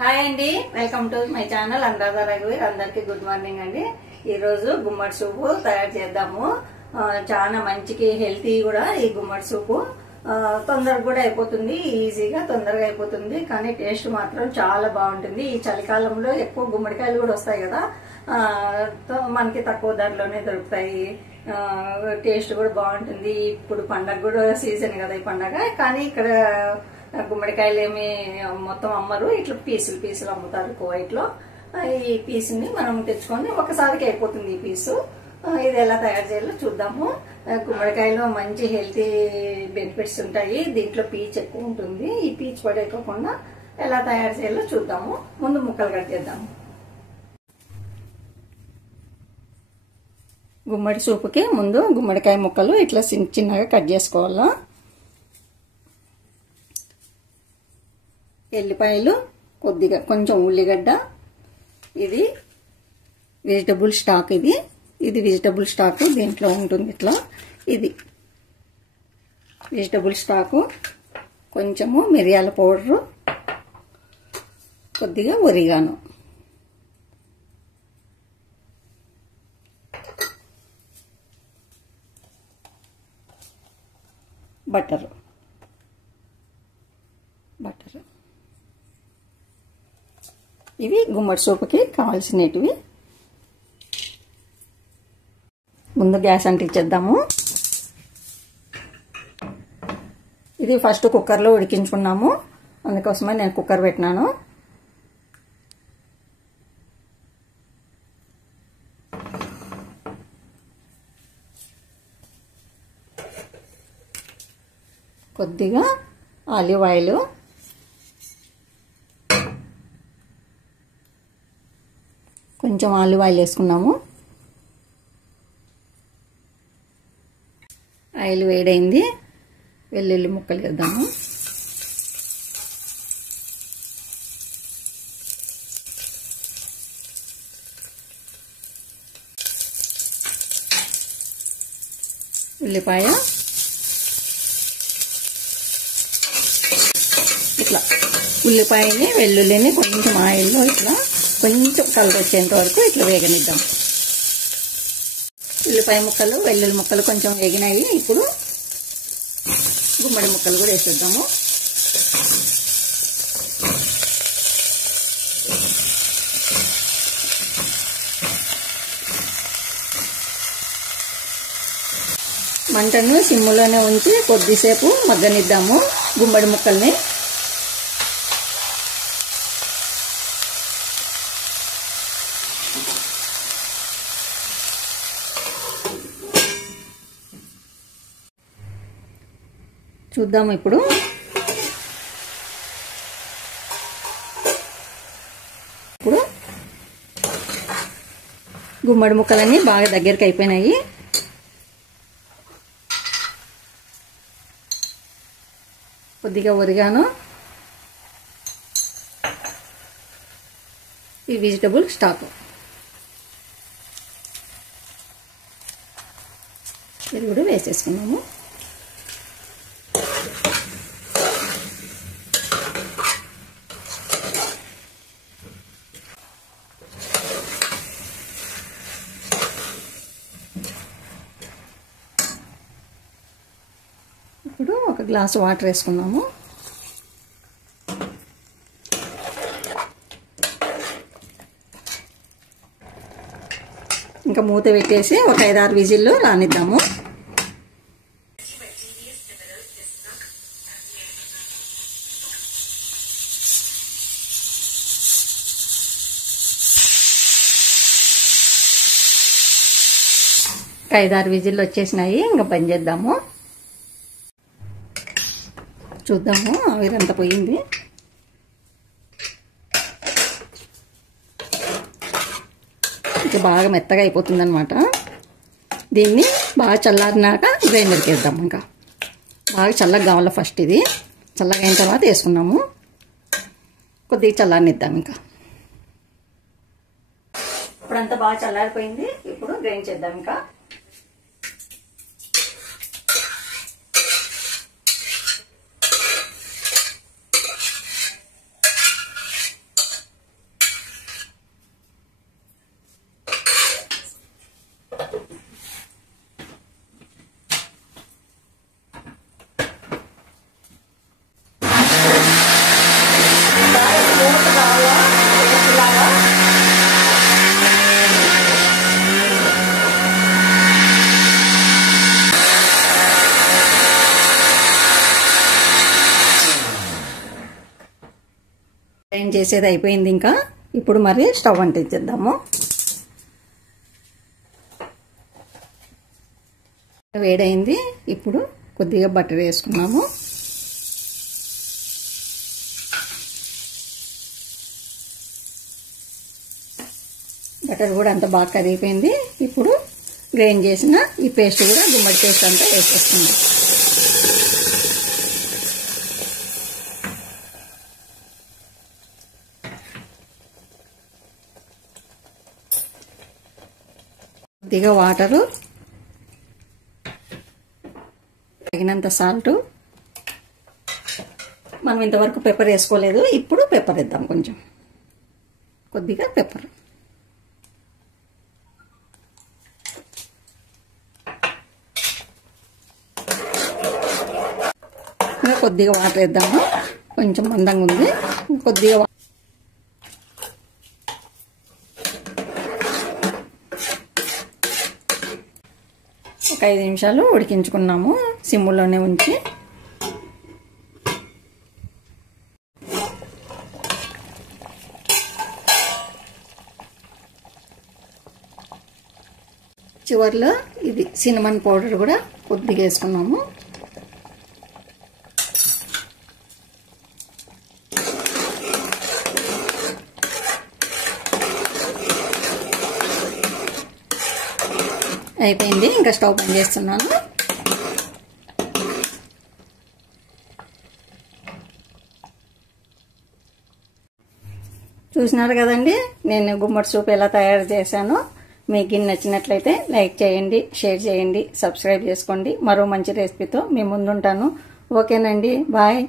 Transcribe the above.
Hi అండి, welcome to my channel Anuradha రఘువీర్. అందరికి గుడ్ మార్నింగ్ అండి. ఈ రోజు గుమ్మడి సూపు తయారు చేద్దాము. చాలా మంచికి హెల్తీ కూడా ఈ గుమ్మడి సూపు. తొందరగా కూడా అయిపోతుంది, ఈజీగా తొందరగా అయిపోతుంది. కానీ టేస్ట్ మాత్రం చాలా బాగుంటుంది. ఈ చలికాలంలో ఎక్కువ గుమ్మడికాయలు కూడా వస్తాయి కదా, మనకి తక్కువ ధరలోనే దొరుకుతాయి. టేస్ట్ కూడా బాగుంటుంది. ఇప్పుడు పండగ కూడా సీజన్ కదా ఈ పండగ. కానీ ఇక్కడ గుమ్మడికాయలు ఏమి మొత్తం అమ్మరు, ఇట్లా పీసులు అమ్ముతారు కువైట్ లో. ఈ పీసుని మనం తెచ్చుకొని ఒకసారికి అయిపోతుంది ఈ పీసు. ఇది ఎలా తయారు చేయాలో చూద్దాము. గుమ్మడికాయలో మంచి హెల్తీ బెనిఫిట్స్ ఉంటాయి. దీంట్లో పీచు ఎక్కువ ఉంటుంది. ఈ పీచు పడేయకుండా ఎలా తయారు చేయాలో చూద్దాము. ముందు ముక్కలు కట్ చేద్దాము. గుమ్మడి సూపుకి ముందు గుమ్మడికాయ ముక్కలు ఇట్లా చిన్నగా కట్ చేసుకోవాలా. ఎల్లిపాయలు కొద్దిగా, కొంచెం ఉల్లిగడ్డ, ఇది వెజిటబుల్ స్టాక్, ఇది వెజిటబుల్ స్టాక్ దీంట్లో ఉంటుంది. ఇట్లా ఇది వెజిటబుల్ స్టాకు, కొంచెము మిరియాల పౌడరు, కొద్దిగా ఒరిగాను, బటర్ ఇవి గుమ్మడి సూపుకి కావాల్సినవి. ముందు గ్యాస్ అంటించేద్దాము. ఇది ఫస్ట్ కుక్కర్లో ఉడికించుకున్నాము, అందుకోసమే నేను కుక్కర్ పెట్టినాను. కొద్దిగా ఆలివ్ ఆయిల్, కొంచెం ఆలివ్ ఆయిల్ వేసుకున్నాము. ఆయిల్ వేడైంది, వెల్లుల్లి ముక్కలు వేద్దాము. ఉల్లిపాయ ఇట్లా, ఉల్లిపాయని వెల్లుల్లిని కొంచెం ఆయిల్లో ఇట్లా కొంచెం కలర్ వచ్చేంత వరకు ఇట్లా వేగనిద్దాం. ఉల్లిపాయ ముక్కలు వెల్లుల్లి ముక్కలు కొంచెం వేగినాయి. ఇప్పుడు గుమ్మడి ముక్కలు కూడా వేసేద్దాము. మంటను సిమ్ములోనే ఉంచి కొద్దిసేపు మగ్గనిద్దాము గుమ్మడి ముక్కల్ని. చూద్దాము ఇప్పుడు. గుమ్మడి ముక్కలన్నీ బాగా దగ్గరికి అయిపోయినాయి. కొద్దిగా ఒరిగాను, ఈ వెజిటబుల్ స్టాక్ ఇది కూడా వేసేసుకున్నాము. ఇప్పుడు ఒక గ్లాసు వాటర్ వేసుకున్నాము. ఇంకా మూత పెట్టేసి ఒక 5-6 విజిల్లు రానిద్దాము. ఒక 5-6 విజిల్లు వచ్చేసినాయి. ఇంకా బంద్ చేద్దాము. చూద్దాము, ఆవిరంతా పోయింది. ఇంకా బాగా మెత్తగా అయిపోతుంది అనమాట. దీన్ని బాగా చల్లారినాక గ్రైండర్కి వేద్దాం. ఇంకా బాగా చల్లగా కావాలి ఫస్ట్. ఇది చల్లగా అయిన తర్వాత వేసుకున్నాము. కొద్దిగా చల్లారనిద్దాం. ఇంకా ఇప్పుడంతా బాగా చల్లారిపోయింది. ఇప్పుడు గ్రైండ్ చేద్దాం. ఇంకా గ్రైండ్ చేసేది అయిపోయింది. ఇంకా ఇప్పుడు మరి స్టవ్ అంటించేద్దాము. వేడైంది. ఇప్పుడు కొద్దిగా బటర్ వేసుకున్నాము. బటర్ కూడా అంత బాగా కరిగిపోయింది. ఇప్పుడు గ్రైండ్ చేసిన ఈ పేస్ట్ కూడా గుమ్మడి పేస్ట్ అంతా వేసేస్తుంది. కొద్దిగా వాటరు, తగినంత సాల్ట్. మనం ఇంతవరకు పెప్పర్ వేసుకోలేదు, ఇప్పుడు పెప్పర్ వేద్దాం. కొంచెం కొద్దిగా పెప్పర్, కొద్దిగా వాటర్ వేద్దాము. కొంచెం మందంగా ఉంది, కొద్దిగా ఒక 5 నిమిషాలు ఉడికించుకున్నాము సిమ్ములోనే ఉంచి. చివర్లో ఇది సినమన్ పౌడర్ కూడా కొద్దిగా వేసుకున్నాము. అయిపోయింది. ఇంకా స్టవ్ బంద్ చేస్తున్నాను. చూసినారు కదండి నేను గుమ్మడి సూప్ ఎలా తయారు చేశానో. మీకు నచ్చినట్లయితే లైక్ చేయండి, షేర్ చేయండి, సబ్స్క్రైబ్ చేసుకోండి. మరో మంచి రెసిపీతో మీ ముందుంటాను. ఓకేనండి, బాయ్.